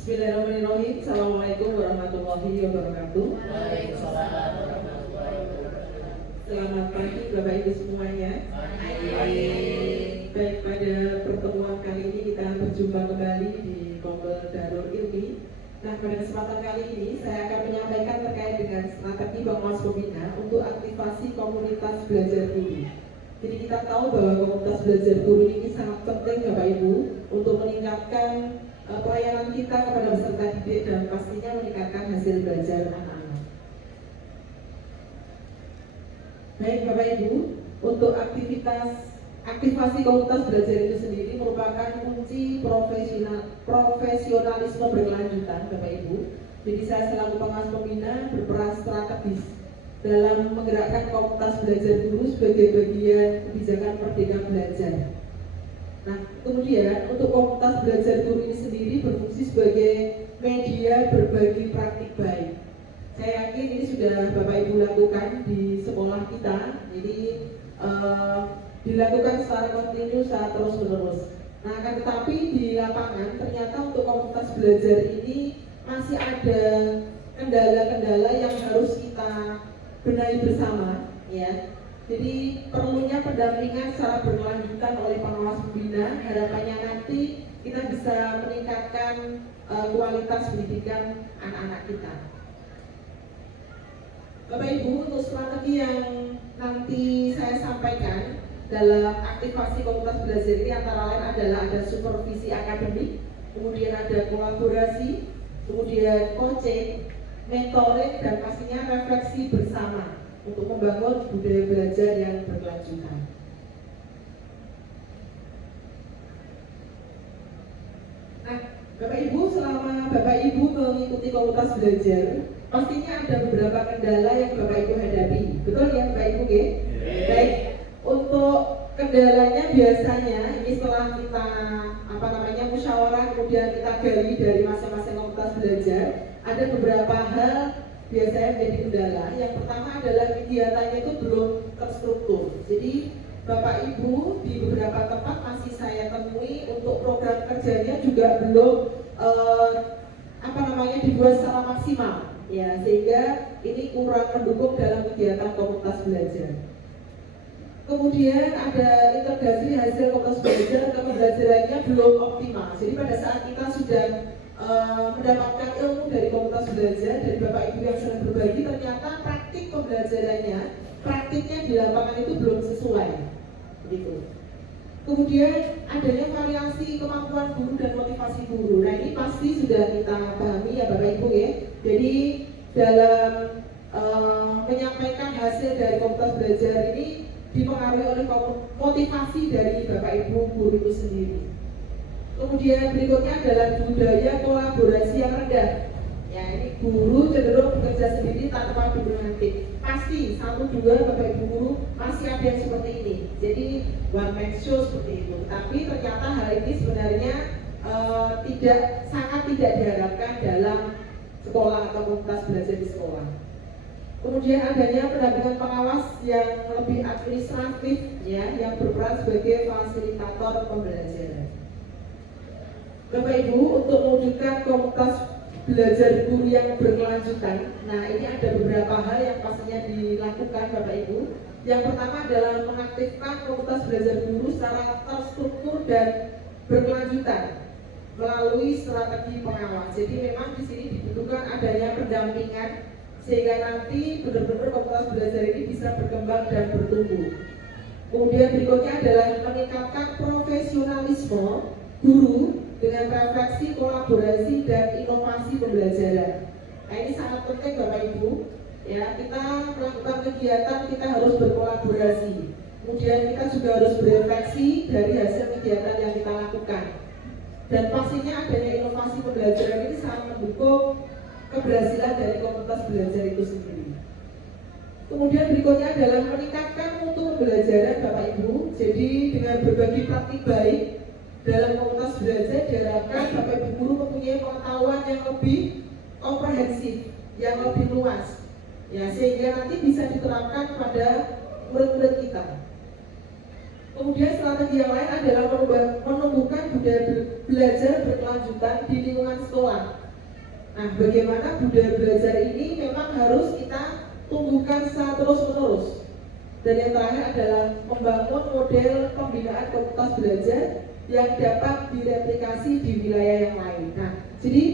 Bismillahirrahmanirrahim. Assalamualaikum warahmatullahi wabarakatuh. Waalaikumsalam warahmatullahi wabarakatuh. Selamat pagi Bapak Ibu semuanya. Baik, pada pertemuan kali ini kita berjumpa kembali di Kombel Darul Ilmi. Nah, pada kesempatan kali ini saya akan menyampaikan terkait dengan strategi pengawas pembina untuk aktivasi komunitas belajar guru. Jadi kita tahu bahwa komunitas belajar guru ini sangat penting Bapak Ibu untuk meningkatkan pelayanan kita kepada peserta didik dan pastinya meningkatkan hasil belajar anak-anak. Baik Bapak Ibu, untuk aktivasi komunitas belajar itu sendiri merupakan kunci profesionalisme berkelanjutan Bapak Ibu. Jadi saya selaku pengawas pembina berperan strategis dalam menggerakkan komunitas belajar guru sebagai bagian kebijakan Merdeka Belajar. Nah, kemudian untuk komunitas belajar guru ini sendiri berfungsi sebagai media berbagi praktik baik. Saya yakin ini sudah Bapak Ibu lakukan di sekolah kita, jadi dilakukan secara kontinu saat terus menerus. Nah, akan tetapi di lapangan ternyata untuk komunitas belajar ini masih ada kendala-kendala yang harus kita benahi bersama, ya. Jadi perlunya pendampingan secara berkelanjutan oleh pengawas pembina. Harapannya nanti kita bisa meningkatkan kualitas pendidikan anak-anak kita. Bapak Ibu, untuk strategi yang nanti saya sampaikan dalam aktivasi komunitas belajar ini antara lain adalah ada supervisi akademik, kemudian ada kolaborasi, kemudian coaching, mentoring, dan pastinya refleksi bersama untuk membangun budaya belajar yang berkelanjutan. Nah, Bapak Ibu, selama Bapak Ibu mengikuti komunitas belajar, pastinya ada beberapa kendala yang Bapak Ibu hadapi. Betul ya Bapak Ibu ya? Baik, untuk kendalanya biasanya ini setelah kita musyawarah, kemudian kita gali dari masing-masing komunitas belajar, ada beberapa hal biasanya menjadi kendala. Yang pertama adalah kegiatannya itu belum terstruktur. Jadi Bapak Ibu di beberapa tempat masih saya temui untuk program kerjanya juga belum dibuat secara maksimal, ya, sehingga ini kurang mendukung dalam kegiatan komunitas belajar. Kemudian ada integrasi hasil komunitas belajar ke pembelajarannya belum optimal. Jadi pada saat kita sudah mendapatkan ilmu dari komunitas belajar dari Bapak Ibu yang sedang berbagi, ternyata praktik pembelajarannya, praktiknya di lapangan itu belum sesuai, begitu. Kemudian adanya variasi kemampuan guru dan motivasi guru. Nah, ini pasti sudah kita pahami ya Bapak Ibu ya. Jadi dalam menyampaikan hasil dari komunitas belajar ini dipengaruhi oleh motivasi dari Bapak Ibu guru itu sendiri. Kemudian berikutnya adalah budaya kolaborasi yang rendah. Ya, ini guru cenderung bekerja sendiri tanpa diberhenti. Pasti 1-2 Bapak Ibu guru masih ada yang seperti ini. Jadi one man show seperti itu. Tapi ternyata hal ini sebenarnya sangat tidak diharapkan dalam sekolah atau komunitas belajar di sekolah. Kemudian adanya pendampingan pengawas yang lebih administratif, ya, yang berperan sebagai fasilitator pembelajaran. Bapak Ibu, untuk mewujudkan komunitas belajar guru yang berkelanjutan, nah ini ada beberapa hal yang pastinya dilakukan Bapak Ibu. Yang pertama adalah mengaktifkan komunitas belajar guru secara terstruktur dan berkelanjutan melalui strategi pengawas. Jadi memang di sini dibutuhkan adanya pendampingan sehingga nanti benar-benar komunitas belajar ini bisa berkembang dan bertumbuh. Kemudian berikutnya adalah meningkatkan profesionalisme guru dengan refleksi, kolaborasi, dan inovasi pembelajaran. Nah, ini sangat penting Bapak Ibu. Ya, kita melakukan kegiatan, kita harus berkolaborasi. Kemudian kita juga harus berefleksi dari hasil kegiatan yang kita lakukan. Dan pastinya adanya inovasi pembelajaran ini sangat mendukung keberhasilan dari komunitas belajar itu sendiri. Kemudian berikutnya adalah meningkatkan mutu pembelajaran Bapak Ibu. Jadi dengan berbagi praktik baik dalam komunitas belajar diharapkan Bapak Ibu guru mempunyai pengetahuan yang lebih komprehensif, yang lebih luas, ya, sehingga nanti bisa diterapkan pada murid-murid kita. Kemudian strategi yang lain adalah menumbuhkan budaya belajar berkelanjutan di lingkungan sekolah. Nah, bagaimana budaya belajar ini memang harus kita tumbuhkan secara terus-menerus. Dan yang terakhir adalah membangun model pembinaan komunitas belajar yang dapat direplikasi di wilayah yang lain. Nah, jadi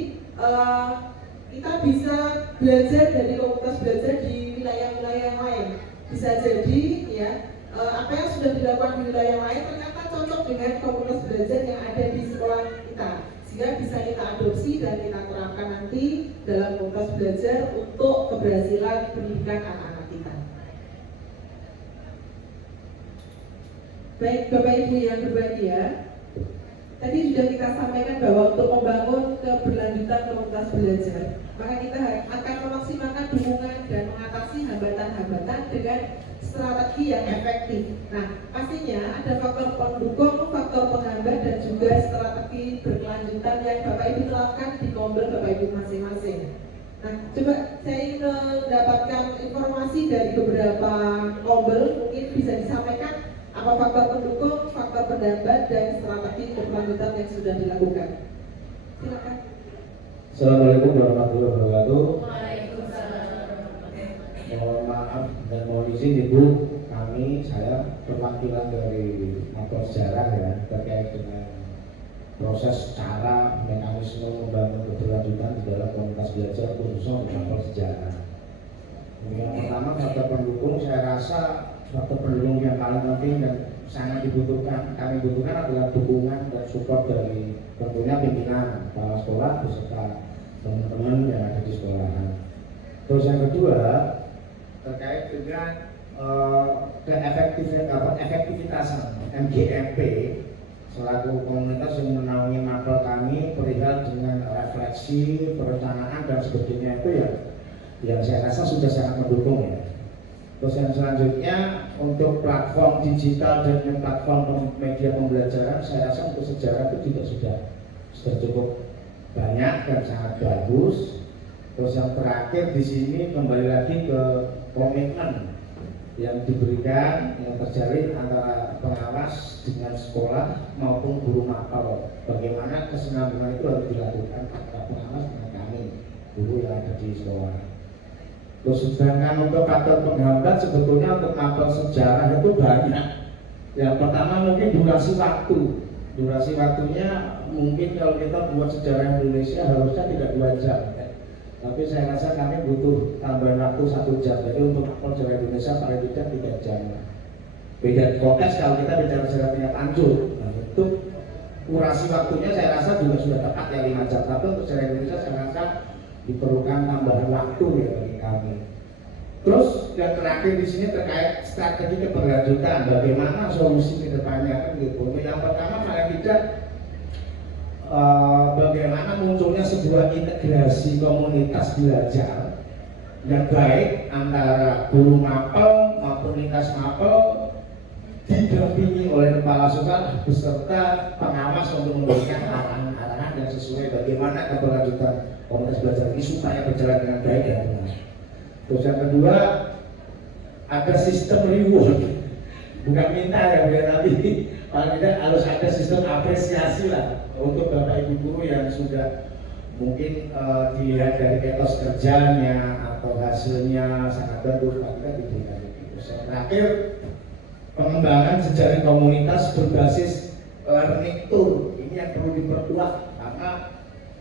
kita bisa belajar dari komunitas belajar di wilayah-wilayah yang lain. Bisa jadi ya apa yang sudah dilakukan di wilayah yang lain ternyata cocok dengan komunitas belajar yang ada di sekolah kita, sehingga bisa kita adopsi dan kita terapkan nanti dalam komunitas belajar untuk keberhasilan pendidikan anak-anak kita. Baik Bapak Ibu yang berbahagia, tadi sudah kita sampaikan bahwa untuk membangun keberlanjutan komunitas belajar, maka kita akan memaksimalkan dukungan dan mengatasi hambatan-hambatan dengan strategi yang efektif. Nah, pastinya ada faktor pendukung, faktor penghambat, dan juga strategi berkelanjutan yang Bapak Ibu terapkan di kombel Bapak Ibu masing-masing. Nah, coba saya ingin mendapatkan informasi dari beberapa kombel, mungkin bisa disampaikan apa faktor pendukung, faktor penghambat, dan strategi berkelanjutan yang sudah dilakukan. Silakan. Assalamualaikum warahmatullahi wabarakatuh. Waalaikumsalam. Mohon maaf dan mohon izin Ibu, saya perwakilan dari Mapel Sejarah ya, terkait dengan proses cara mekanisme membangun keberlanjutan di dalam komunitas belajar khususnya untuk Mapel Sejarah. Yang pertama faktor pendukung, saya rasa faktor pendukung yang paling penting dan sangat kami butuhkan adalah dukungan dan support dari tentunya pimpinan kepala sekolah beserta teman-teman yang ada di sekolahan. Terus yang kedua terkait dengan efektivitasan MGMP selaku komunitas yang menaungi mapel kami perihal dengan refleksi, perencanaan dan sebagainya itu yang saya rasa sudah sangat mendukung ya. Terus yang selanjutnya untuk platform digital dan platform media pembelajaran, saya rasa untuk sejarah itu juga sudah cukup banyak dan sangat bagus. Terus yang terakhir di sini kembali lagi ke komitmen yang diberikan, yang terjalin antara pengawas dengan sekolah maupun guru mapel. Bagaimana kesinambungan itu harus dilakukan antara pengawas dengan kami, guru yang ada di sekolah. Terus sedangkan untuk faktor penghambat sebetulnya untuk mapel sejarah itu banyak. Yang pertama mungkin durasi waktu. Durasi waktunya mungkin kalau kita buat sejarah Indonesia harusnya tidak 2 jam. Tapi saya rasa kami butuh tambahan waktu 1 jam. Jadi untuk mapel sejarah Indonesia paling tidak 3 jam. Beda konteks kalau kita bicara sejarah tingkat lanjut. Nah, itu durasi waktunya saya rasa juga sudah tepat ya 5 jam. Tapi untuk sejarah Indonesia saya rasa diperlukan tambahan waktu ya bagi kami. Terus yang terakhir di sini terkait strategi keberlanjutan, bagaimana solusi ke depannya kan gitu. Yang pertama paling tidak bagaimana munculnya sebuah integrasi komunitas belajar yang baik antara guru mapel maupun lintas mapel didampingi oleh kepala sekolah beserta pengawas untuk memberikan arahan-arahan yang sesuai bagaimana keberlanjutan komunitas belajar ini supaya berjalan dengan baik dan benar. Terus yang kedua ada sistem reward, bukan minta ya biar nanti paling tidak harus ada sistem apresiasi lah untuk bapak ibu guru yang sudah mungkin dilihat dari etos kerjanya atau hasilnya sangat bagus, kita diberikan itu. Yang terakhir pengembangan jejaring komunitas berbasis learning tour, ini yang perlu diperkuat karena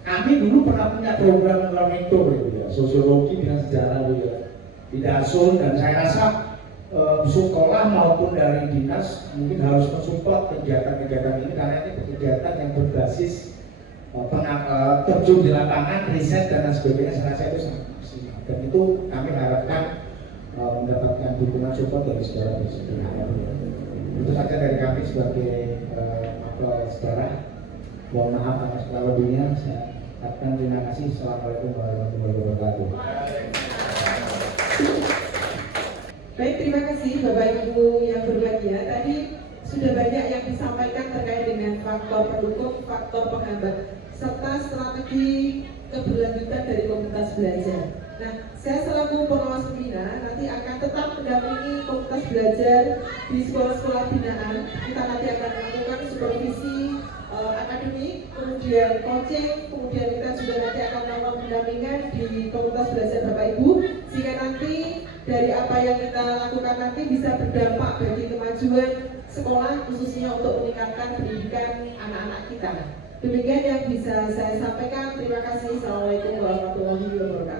kami dulu pernah punya program learning tour gitu ya, sosiologi dengan sejarah gitu ya, di Dasun, dan saya rasa sekolah maupun dari dinas mungkin harus mensupport kegiatan-kegiatan ini karena ini kegiatan yang berbasis terjun di lapangan, riset dan sebagainya. Saya rasa itu sangat maksimal dan itu kami harapkan mendapatkan dukungan support dari saudara bersedia. Itu saja dari kami sebagai mapel sejarah. Mohon maaf atas kelebihnya. Saya ucapkan terima kasih. Assalamualaikum warahmatullahi wabarakatuh. Baik, terima kasih Bapak Ibu yang berbahagia. Tadi sudah banyak yang disampaikan terkait dengan faktor pendukung, faktor penghambat, serta strategi keberlanjutan dari komunitas belajar. Nah, saya selaku pengawas pembina nanti akan tetap mendampingi komunitas belajar di sekolah-sekolah binaan. Kita nanti akan melakukan supervisi akademik, kemudian coaching, kemudian kita juga nanti akan melakukan pendampingan di komunitas belajar Bapak Ibu, sehingga nanti dari apa yang kita lakukan nanti bisa berdampak bagi kemajuan sekolah, khususnya untuk meningkatkan pendidikan anak-anak kita. Demikian yang bisa saya sampaikan. Terima kasih. Assalamualaikum warahmatullahi wabarakatuh.